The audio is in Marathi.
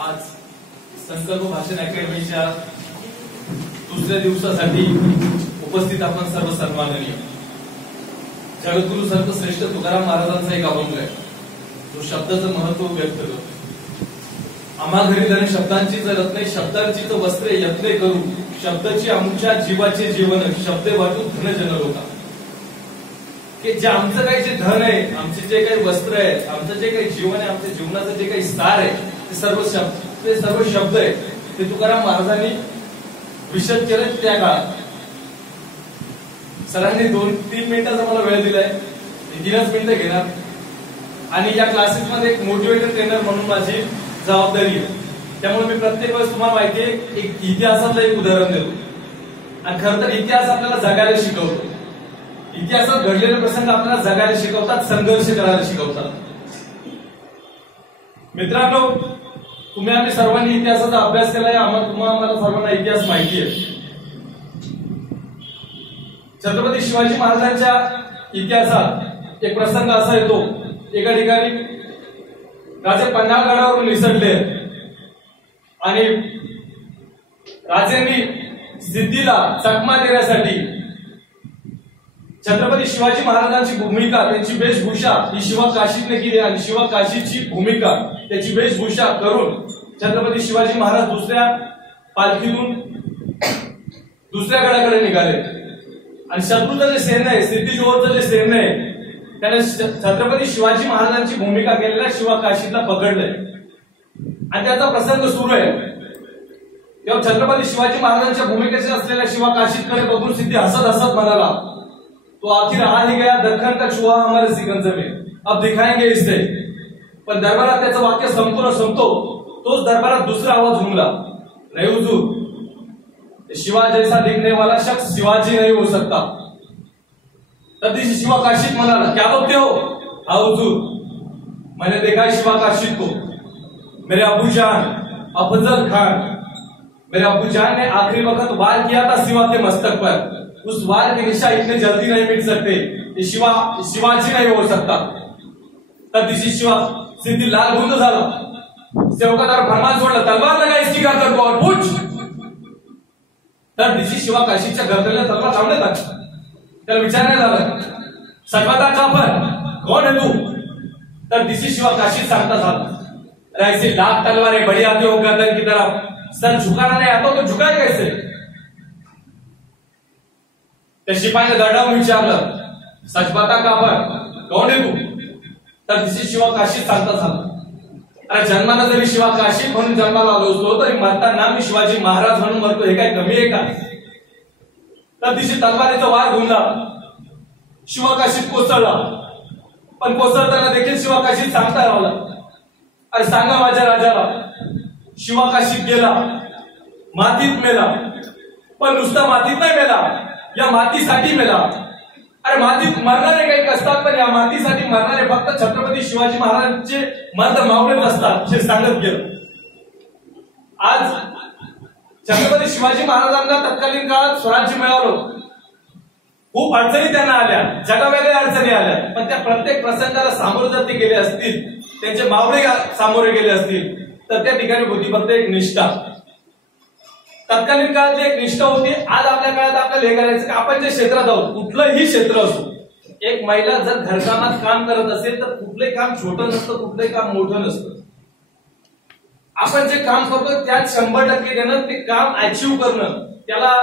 आज संकल्प भाषण अकॅडमीच्या दुसऱ्या दिवसासाठी उपस्थित आपण सर्व सन्माननीय जगद्गुरु संत श्रेष्ठ तुकाराम महाराजांचा एक अभंग आहे जो शब्दाचं महत्व व्यक्त करतो। आम्हा घरी धन शब्दांची जरत नाही, शब्दांची तो वस्त्रे यत्ने करू, शब्दाची आमच्या जीवाचे जीवन, शब्दे वाटू धन जन लोका। की जे आमचं काही जे धन आहे, आमचे जे काही वस्त्र आहे, आमचं जे काही जीवन आहे, आमच्या जीवनाचं जे काही सार आहे, ते सर्व शब्द आहे ते तुकाराम महाराजांनी विशद केले त्या काळात। सरांनी 2-3 मिनिटाचा मला वेळ दिलाय, 3च मिनिटं घेणार आणि या क्लासेस मध्ये एक मोटिवेटर ट्रेनर म्हणून माझी जबाबदारी आहे। त्यामुळे मी प्रत्येक वेळेस तुम्हाला माहिती आहे एक इतिहासाचं एक उदाहरण देतो आणि खरं तर इतिहास आपल्याला जगायला शिकवतो। इतिहासात घडलेले प्रसंग आपल्याला जगायला शिकवतात, संघर्ष करायला शिकवतात। मित्रांनो, आम्ही सर्वांनी इतिहासाचा अभ्यास केलाय, आम्हाला सर्वांना इतिहास माहिती आहे। छत्रपती शिवाजी महाराजांच्या इतिहासात एक प्रसंग असा येतो, एका ठिकाणी राजे पन्हाळगडावरून निसटले आणि राजांनी सिद्धीला चकमा देण्यासाठी छत्रपती शिवाजी महाराजांची भूमिका, त्यांची वेशभूषा ही शिवा काशीतने केली आणि शिवा काशीची भूमिका, त्याची वेशभूषा करून छत्रपती शिवाजी महाराज दुसऱ्या पालखीतून दुसऱ्या गडाकडे निघाले आणि शत्रूचं जे सैन्य आहे, सिद्धीजवळचं जे सैन्य आहे, त्याने छत्रपती शिवाजी महाराजांची भूमिका केलेल्या शिवा काशीतला पकडलंय आणि त्याचा प्रसंग सुरू आहे। तेव्हा छत्रपती शिवाजी महाराजांच्या भूमिकेचे असलेल्या शिवा काशीतकडे बघून सिद्धी हसत हसत म्हणाला, तो आखिर आ ही गया दख्खन का चूहा हमारे सिकंदर में, अब दिखाएंगे इसे। पण दरबारात त्याचं वाक्य संपतो तोच दरबारात दुसरा आवाज घुमला, नहीं हुजूर, शिवा जैसा दिखने वाला शख्स शिवाजी नहीं हो सकता। तब शिवा काशित म्हणाला, क्या बोलते हो? हाँ हुजूर, मैंने देखा है शिवा काशित को। मेरे अबू जान अफजल खान, मेरे अबू जान ने आखिरी वक्त वार किया था शिवा के मस्तक पर, उस वार के निशान इतने जल्दी नहीं मिट सकते, ये शिवाजी नहीं हो सकता। तब दिशी शिवा सिद्धी लाल गुंद झाला, सेवकादार फरमान सोडला, तलवार लगा इसकी गर्दन को और पूछ। तब दिशी शिवा काशीच्या गर्दनीला तलवार लावण्यात आली। त्याला विचारण्यात आलं, सजवाता काफर कौन है तू? तब दिशी शिवा काशी सांगता था, ऐसे लाख तलवारें बड़ी आती हो गर्दन की तरफ, सर झुकाना नहीं आता तो झुकाए कैसे? त्या शिपाईने दरडावून विचारलं, सजवाता काफर कौन है तू? तर दिशी शिवा काशी सांगता झाला, अरे जन्माला जरी शिवा काशी म्हणून जन्माला आलो असतो तरी मरताना मी शिवाजी महाराज म्हणून मरतो, हे काय कमी आहे का? त्या दिवशी तलवारीचा वार घुमला, शिवा काशीत कोसळला, पण कोसळताना देखील शिवा काशीत सांगता राहिला, अरे सांगा माझ्या राजाला, शिवा काशीत गेला, मातीत मेला, पण नुसता मातीत नाही मेला, या मातीसाठी मेला। अरे मातीत मरणारे काही असतात, पण या मातीसाठी मरणारे फक्त छत्रपती शिवाजी महाराजांचे मर्द मावळेच असतात, हे सांगत गेलं। आज छत्रपती शिवाजी महाराजांना तत्कालीन काळात स्वराज्य मिळालं, खूप अडचणी त्यांना आल्या, जगावेगळ्या अडचणी आल्या, पण त्या प्रत्येक प्रसंगाला सामोरे जर ते गेले असतील, त्यांचे मावळे सामोरे गेले असतील, तर त्या ठिकाणी होती फक्त एक निष्ठा। तत्कालीन काळात एक निष्ठा होती। आज आपल्या काळात आपल्याला हे करायचं की आपण जे क्षेत्रात आहोत, कुठलंही क्षेत्र असो, एक महिला जर घरकामात काम करत असेल तर कुठलंही काम छोटं नसतं, कुठलंही काम मोठं नसतं। आपण जे काम करतो त्यात 100% देणं, ते काम अचीव्ह करणं, त्याला